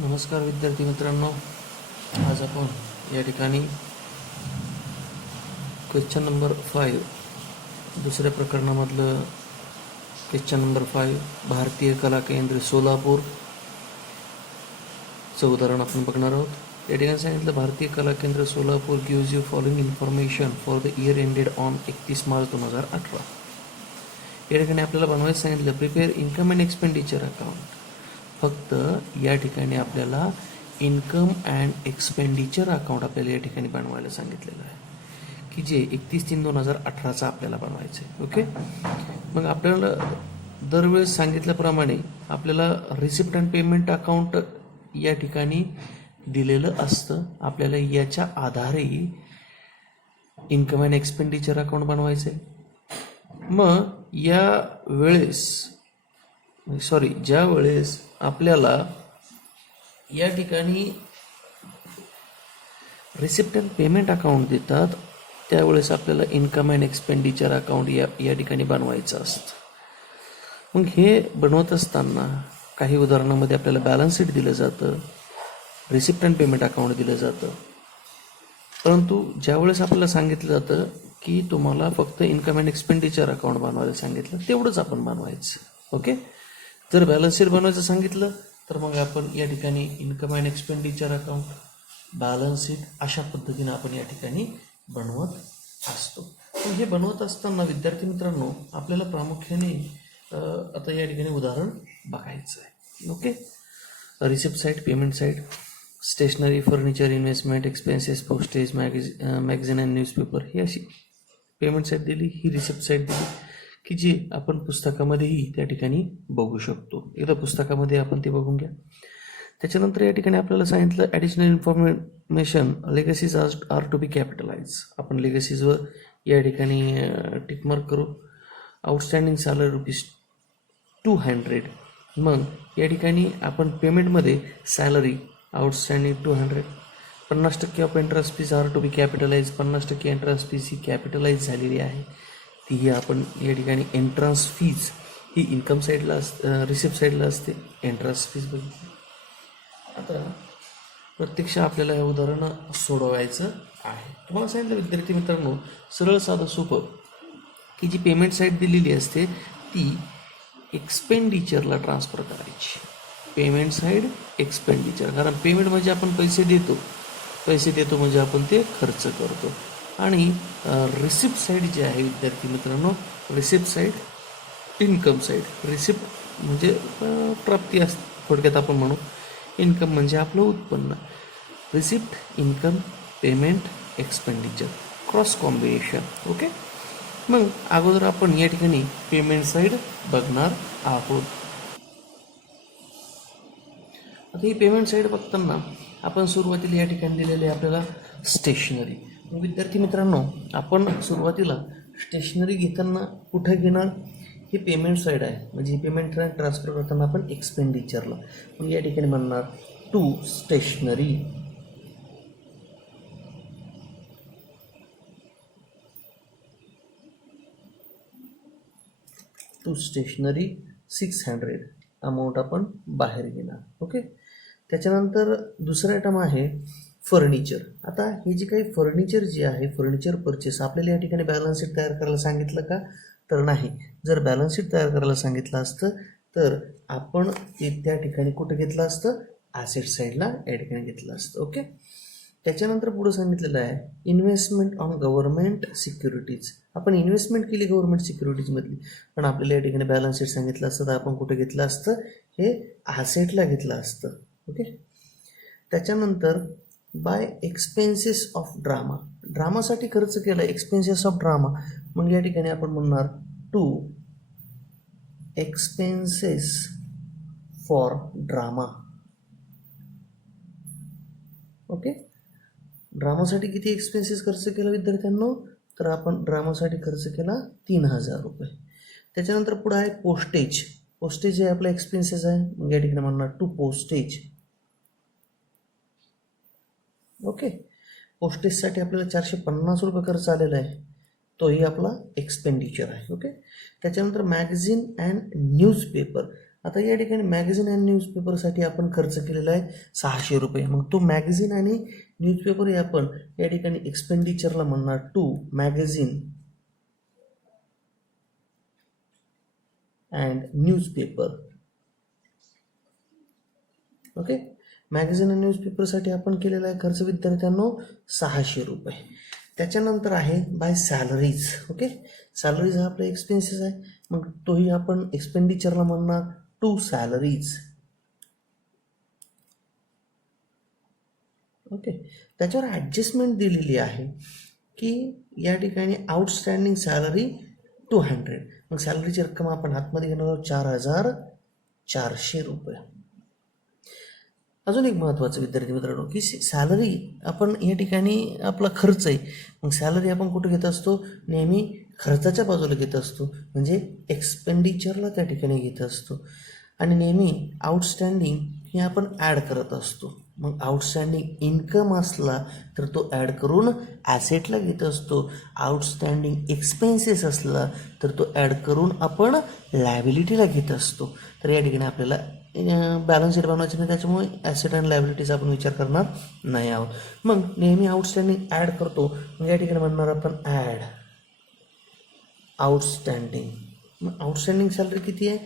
नमस्कार विद्यार्थी मित्रांनो, आज आपण या ठिकाणी क्वेश्चन नंबर 5 दुसऱ्या प्रकरणामधलं क्वेश्चन नंबर 5 भारतीय कला केंद्र सोलापूर चं उदाहरण आपण बघणार आहोत. या ठिकाणी सांगितलं भारतीय कला केंद्र Solapur gives you following information for the year ended on 31 March 2018. या ठिकाणी आपल्याला बनवायचं सांगितलं prepare income and expenditure account. फक्त या ठिकाणी आपल्याला इन्कम अँड एक्सपेंडिचर अकाउंट आपल्याला या ठिकाणी बनवायला सांगितलेलं आहे की जे 31/3/2018 आपल्याला बनवायचं आहे. ओके, मग आपल्याला दरवेळेस सांगितल्याप्रमाणे आपल्याला रिसिप्ट अँड पेमेंट अकाउंट या ठिकाणी दिलेलं असतं. आपल्याला याच्या आधारे इन्कम अँड एक्सपेंडिचर अकाउंट बनवायचं आहे. मग ज्या वेळेस आपल्याला या ठिकाणी रिसिप्ट अँड पेमेंट अकाउंट देतात त्यावेळेस आपल्याला इन्कम अँड एक्सपेंडिचर अकाउंट या ठिकाणी बनवायचं असतं. मग हे बनवत असताना काही उदाहरणामध्ये आपल्याला बॅलन्स शीट दिलं जातं, रिसिप्ट अँड पेमेंट अकाउंट दिलं जातं, परंतु ज्यावेळेस आपल्याला सांगितलं जातं की तुम्हाला फक्त इन्कम अँड एक्सपेंडिचर अकाउंट बनवायला सांगितलं तेवढंच आपण बनवायचं. ओके, जर बॅलन्स शीट बनवायचं सांगितलं तर मग आपण या ठिकाणी income and expenditure account, balance sheet अशा पद्धतीने आपण या ठिकाणी बनवत असतो. पण हे बनवत असताना विद्यार्थी मित्रांनो आपल्याला प्रामुख्याने आता या ठिकाणी उदाहरण बघायचं आहे. Okay, receipt side, payment side, stationery, furniture, investment, expenses, postage, magazine and newspaper ही अशी पेमेंट साईड दिली, ही रिसिप्ट साईड दिली की जी आपण पुस्तकामध्येही त्या ठिकाणी बघू शकतो. एकदा पुस्तकामध्ये आपण ते बघून घ्या. त्याच्यानंतर या ठिकाणी आपल्याला सांगितलं additional information legacies are to be capitalise. आपण लेगसीजवर या ठिकाणी टिकमार्क करू. Outstanding salary ₹200. मग या ठिकाणी आपण पेमेंटमध्ये salary outstanding 200, 50% of entrance fees are to be capitalise. 50% entrance fees ही कॅपिटलाइज झालेली आहे. ती आपण या ठिकाणी एंट्रन्स फीज ही इन्कम साईडला रिसिप्ट साईडला असते. एंट्रन्स फीज बघितली. आता प्रत्यक्ष आपल्याला हे उदाहरण सोडवायचं आहे. तुम्हाला सांगितलं विद्यार्थी मित्रांनो सरळ साधं सोपं की जी पेमेंट साईड दिलेली असते ती एक्सपेंडिचरला ट्रान्सफर करायची. पेमेंट साईड एक्सपेंडिचर, कारण पेमेंट म्हणजे आपण पैसे देतो म्हणजे आपण ते खर्च करतो. आणि रिसिप्ट साईड जे आहे विद्यार्थी मित्रांनो, receipt side income side. Receipt म्हणजे प्राप्ती असते थोडक्यात आपण म्हणू. इन्कम म्हणजे आपलं उत्पन्न. Receipt, income, payment, expenditure, cross combination. Okay, मग अगोदर आपण या ठिकाणी पेमेंट साईड बघणार आहोत. आता ही पेमेंट साईड बघताना आपण सुरुवातीला या ठिकाणी दिलेले आपल्याला स्टेशनरी. विद्यार्थी मित्रांनो आपण सुरुवातीला स्टेशनरी घेताना कुठं घेणार? हे पेमेंट साईड आहे, म्हणजे पेमेंट ट्रान्सफर करताना आपण एक्सपेंडिचरला. मग या ठिकाणी म्हणणार to stationery. To stationery 600 amount आपण बाहेर घेणार. ओके, त्याच्यानंतर दुसरा आयटम आहे फर्निचर. आता हे जे काही फर्निचर जे आहे फर्निचर परचेस आपल्याला या ठिकाणी बॅलन्स शीट तयार करायला सांगितलं का? तर नाही. जर बॅलन्स शीट तयार करायला सांगितलं असतं तर आपण ते त्या ठिकाणी कुठं घेतलं असतं? ॲसेट साईडला या ठिकाणी घेतलं असतं. ओके, त्याच्यानंतर पुढं सांगितलेलं आहे इन्व्हेस्टमेंट ऑन गव्हर्नमेंट सिक्युरिटीज. आपण इन्व्हेस्टमेंट केली गव्हर्नमेंट सिक्युरिटीजमधली, पण आपल्याला या ठिकाणी बॅलन्स शीट सांगितलं असतं तर आपण कुठं घेतलं असतं? हे ॲसेटला घेतलं असतं. ओके, त्याच्यानंतर बाय एक्सपेन्सेस ऑफ ड्रामा. ड्रामासाठी खर्च केला, एक्सपेन्सेस ऑफ ड्रामा. मग या ठिकाणी आपण म्हणणार to expenses for drama. Okay, ड्रामासाठी किती एक्सपेन्सेस खर्च केला विद्यार्थ्यांनो? तर आपण ड्रामासाठी खर्च केला ₹3000. त्याच्यानंतर पुढे आहे पोस्टेज. पोस्टेज हे आपला एक्सपेन्सेस आहे. मग या ठिकाणी म्हणणार टू पोस्टेज. ओके, पोस्टेजसाठी आपल्याला ₹450 खर्च आलेला आहे, तोही आपला एक्सपेंडिचर आहे. ओके, त्याच्यानंतर मॅगझिन अँड न्यूजपेपर. आता या ठिकाणी मॅगझिन आणि न्यूजपेपरसाठी आपण खर्च केलेला आहे 600 रुपये. मग तो मॅगझिन आणि न्यूजपेपर हे आपण या ठिकाणी एक्सपेंडिचरला म्हणणार to magazine and newspaper. Okay, magazine आणि न्यूजपेपरसाठी आपण केलेला आहे खर्च विद्यार्थ्यांनो 600 रुपये. त्याच्यानंतर आहे बाय सॅलरीज. ओके, सॅलरीज हा आपला एक्सपेन्सेस आहे, मग तोही आपण एक्सपेंडिचरला म्हणणार टू सॅलरीज. ओके, त्याच्यावर ॲडजस्टमेंट दिलेली आहे की या ठिकाणी आउटस्टँडिंग सॅलरी 200. मग सॅलरीची रक्कम आपण आतमध्ये घेणार आहोत 4400 रुपये. अजून एक महत्त्वाचं विद्यार्थी मित्रांनो की सॅलरी आपण या ठिकाणी आपला खर्च आहे, मग सॅलरी आपण कुठे घेत असतो, नेहमी खर्चाच्या बाजूला घेत असतो, म्हणजे एक्सपेंडिचरला त्या ठिकाणी घेत असतो. आणि नेहमी आउटस्टँडिंग हे आपण ॲड करत असतो. मग आउटस्टँडिंग इन्कम असला तर तो ॲड करून ॲसेटला घेत असतो, आउटस्टँडिंग एक्सपेन्सेस असला तर तो ॲड करून आपण लायबिलिटीला घेत असतो. तर या ठिकाणी आपल्याला बॅलन्स शीट बनवायची नाही, त्याच्यामुळे ॲसेट अँड लायबिलिटीचा आपण विचार करणार नाही आहोत. मग नेहमी आउटस्टँडिंग ॲड करतो, मग या ठिकाणी म्हणणार आपण ॲड आउटस्टँडिंग. मग आउटस्टँडिंग सॅलरी किती आहे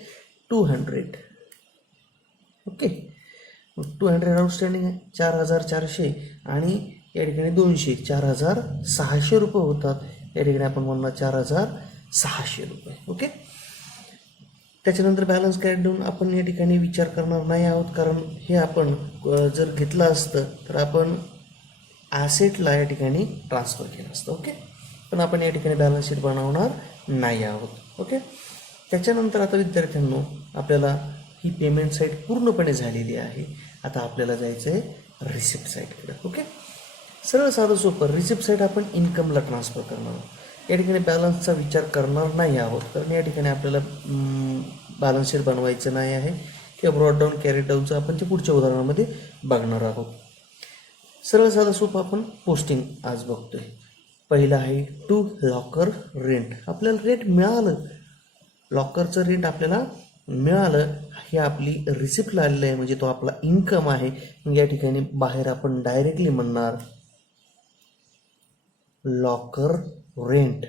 200. ओके, मग 200 आउटस्टँडिंग आहे 4400 आणि या ठिकाणी 200 4600 रुपये होतात. या ठिकाणी आपण म्हणणार 4600 रुपये. ओके, त्याच्यानंतर बॅलन्स कार्ड देऊन आपण या ठिकाणी विचार करणार नाही आहोत, कारण हे आपण जर घेतलं असतं तर आपण ॲसेटला या ठिकाणी ट्रान्सफर केलं असतं. ओके, पण आपण या ठिकाणी बॅलन्स शीट बनवणार नाही आहोत. ओके, त्याच्यानंतर आता विद्यार्थ्यांनो आपल्याला ही पेमेंट साईट पूर्णपणे झालेली आहे. आता आपल्याला जायचं आहे रिसिप्ट साईटकडे. ओके, सरळ साधं सोपं रिसिप्ट साईट आपण इन्कमला ट्रान्सफर करणार आहोत. या ठिकाणी बॅलन्सचा विचार करणार नाही आहोत, कारण या ठिकाणी आपल्याला बॅलन्स शीट बनवायचं नाही आहे किंवा ब्रॉड डाऊन कॅरी डाऊनचं आपण ते पुढच्या उदाहरणामध्ये बघणार आहोत. सरळ साधं सोपं आपण पोस्टिंग आज बघतोय. पहिलं आहे टू लॉकर रेंट. आपल्याला रेंट मिळालं, लॉकरचं रेंट आपल्याला मिळालं, हे आपली रिसिप्टला आलेलं आहे, म्हणजे तो आपला इन्कम आहे. मग या ठिकाणी बाहेर आपण डायरेक्टली म्हणणार लॉकर रेंट.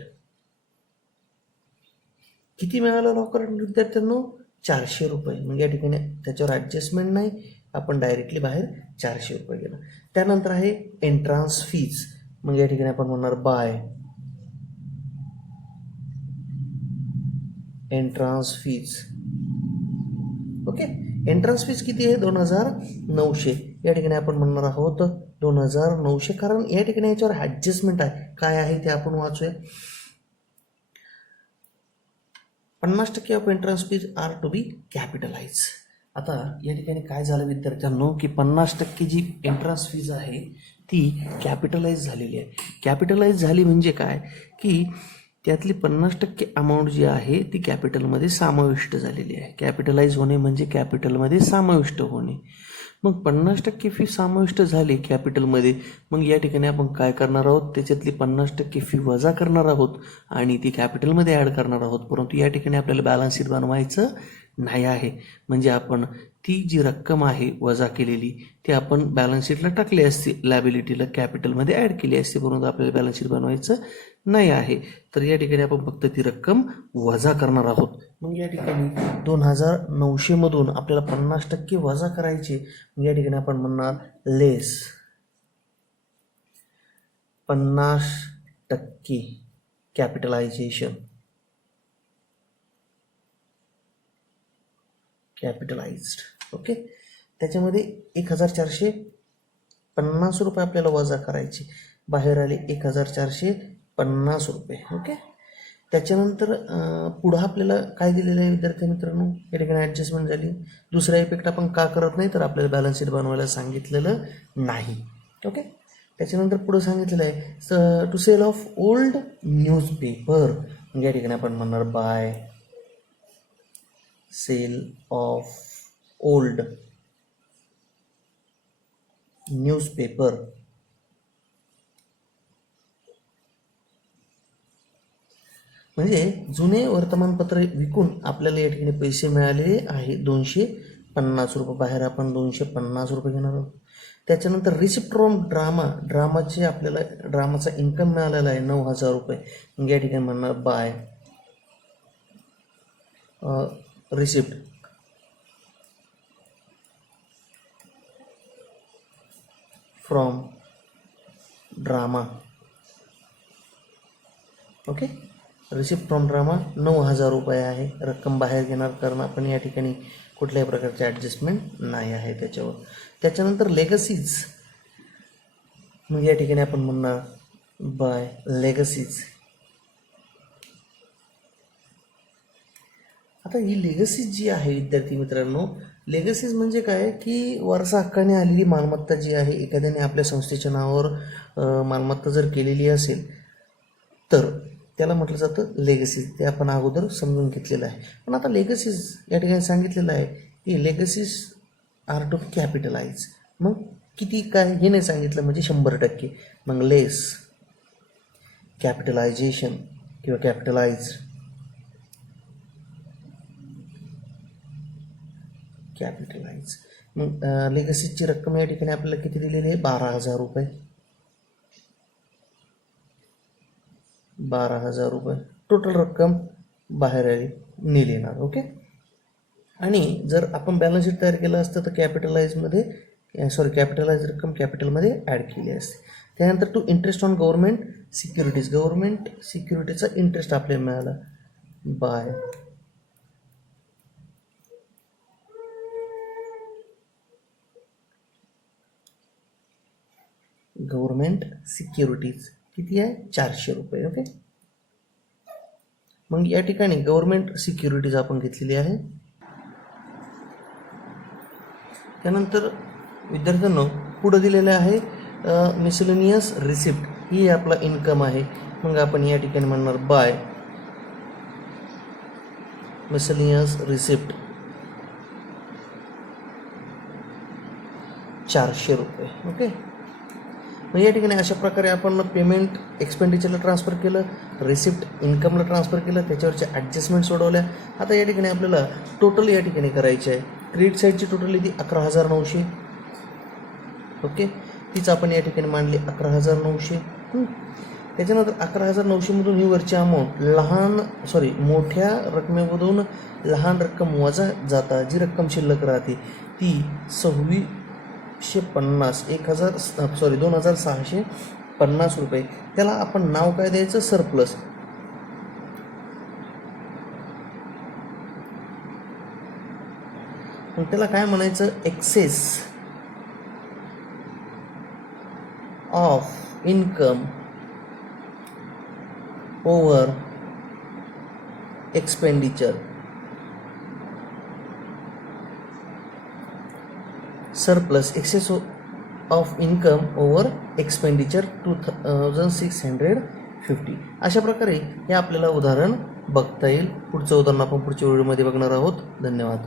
किती मिळालं लॉकर रेंट विद्यार्थ्यांनो 400 रुपये. मग या ठिकाणी त्याच्यावर ॲडजस्टमेंट नाही, आपण डायरेक्टली बाहेर 400 रुपये गेलं. त्यानंतर आहे एंट्रान्स फीज. मग या ठिकाणी आपण म्हणणार by entrance fees. Okay, entrance fees किती आहे 2900. या ठिकाणी आपण म्हणणार आहोत 2900, कारण या ठिकाणी याच्यावर ॲडजस्टमेंट आहे. काय आहे ते आपण वाचूया. 50% of entrance fees are to be capitalise. आता या ठिकाणी काय झालं विद्यार्थ्यांनो की 50% जी एंट्रन्स फीज आहे ती कॅपिटलाइज झालेली आहे. कॅपिटलाइज झाली म्हणजे काय की त्यातली 50% अमाऊंट जी आहे ती कॅपिटलमध्ये समाविष्ट झालेली आहे. कॅपिटलाइज होणे म्हणजे कॅपिटलमध्ये समाविष्ट होणे. मग 50% फी समाविष्ट झाली कॅपिटलमध्ये, मग या ठिकाणी आपण काय करणार आहोत, त्याच्यातली 50% फी वजा करणार आहोत आणि ती कॅपिटलमध्ये ॲड करणार आहोत. परंतु या ठिकाणी आपल्याला बॅलन्स शीट बनवायचं नाही आहे, म्हणजे आपण ती जी रक्कम आहे वजा केलेली ती आपण बॅलन्स शीटला टाकली असती, लायबिलिटीला कॅपिटलमध्ये ॲड केली असती, परंतु आपल्याला बॅलन्स शीट बनवायचं नाही आहे. तर या ठिकाणी आपण फक्त ती रक्कम वजा करणार आहोत. मग या ठिकाणी 2900 मधून आपल्याला 50% वजा करायचे. मग या ठिकाणी आपण म्हणणार लेस 50% कॅपिटलायझेशन. कॅपिटलाइज्ड. ओके, त्याच्यामध्ये 1450 रुपये आपल्याला वजा करायचे, बाहेर आले 1450 रुपये. ओके, त्याच्यानंतर पुढं आपल्याला काय दिलेलं आहे विद्यार्थी मित्रांनो, या ठिकाणी ॲडजस्टमेंट झाली. दुसरा इफेक्ट आपण का करत नाही, तर आपल्याला बॅलन्स शीट बनवायला सांगितलेलं नाही. ओके, त्याच्यानंतर पुढं सांगितलेलं आहे to sale of old newspaper. या ठिकाणी आपण म्हणणार by sale of old newspaper. म्हणजे जुने वर्तमानपत्र विकून आपल्याला या ठिकाणी पैसे मिळाले आहे 250 रुपये. बाहेर आपण 250 रुपये घेणार आहोत. त्याच्यानंतर रिसिप्ट फ्रॉम ड्रामाचे आपल्याला ड्रामाचा इन्कम मिळालेला आहे 9,000 रुपये. मग या ठिकाणी म्हणणार by receipt from drama. Okay, receipt from drama 9,000 रुपये आहे. रक्कम बाहेर घेणार कारण आपण या ठिकाणी कुठल्याही प्रकारचे ॲडजस्टमेंट नाही आहे त्याच्यावर. त्याच्यानंतर लेगसीज, मग या ठिकाणी आपण म्हणणार बाय लेगसीज. आता ही लेगसीज जी आहे विद्यार्थी मित्रांनो, लेगसीज म्हणजे काय की वारसा हक्काने आलेली मालमत्ता जी आहे, एखाद्याने आपल्या संस्थेच्या नावावर मालमत्ता जर केलेली असेल तर त्याला म्हटलं जातं लेगसीज. ते आपण अगोदर समजून घेतलेलं आहे. पण आता लेगसीज या ठिकाणी सांगितलेलं आहे की लेगसीज आर टू कॅपिटलाइज. मग किती काय हे नाही सांगितलं, म्हणजे 100%. मग लेस कॅपिटलायझेशन किंवा कॅपिटलाइज मग लेगसीजची रक्कम या ठिकाणी आपल्याला किती दिलेली आहे 12,000 रुपये. 12,000 रुपये टोटल रक्कम बाहेर आली नील येणार. ओके, आणि जर आपण बॅलन्स शीट तयार केलं असतं तर कॅपिटलाइज रक्कम कॅपिटलमध्ये ॲड केली असते. त्यानंतर टू इंटरेस्ट ऑन गव्हर्नमेंट सिक्युरिटीचा इंटरेस्ट आपल्याला मिळाला बाय गव्हर्नमेंट सिक्युरिटीज. किती आहे 400 रुपये. ओके, मग या ठिकाणी गव्हर्नमेंट सिक्युरिटीज आपण घेतलेली आहे. त्यानंतर विद्यार्थ्यांनो पुढे दिलेलं आहे मिसलेनियस रिसिप्ट. ही आपला इन्कम आहे. मग आपण या ठिकाणी म्हणणार बाय मिसलेनियस रिसिप्ट 400 रुपये. ओके, मग या ठिकाणी अशा प्रकारे आपण पेमेंट एक्सपेंडिचरला ट्रान्सफर केलं, रिसिप्ट इन्कमला ट्रान्सफर केलं, त्याच्यावरच्या ॲडजस्टमेंट सोडवल्या. आता या ठिकाणी आपल्याला टोटल या ठिकाणी करायची आहे. क्रेडिट साईडची टोटल ती 11,900. ओके, तीच आपण या ठिकाणी मांडली 11,900. त्याच्यानंतर 11,900मधून ही वरची अमाऊंट मोठ्या रकमेमधून लहान रक्कम वजा जाता जी रक्कम शिल्लक राहते ती 2,650 रुपये. त्याला आपण नाव काय द्यायचं सरप्लस. मग त्याला काय म्हणायचं excess of income over expenditure. Surplus excess of income over expenditure 2,650. अशा प्रकारे हे आपल्याला उदाहरण बघता येईल. पुढचं उदाहरण आपण पुढच्या व्हिडिओमध्ये बघणार आहोत. धन्यवाद.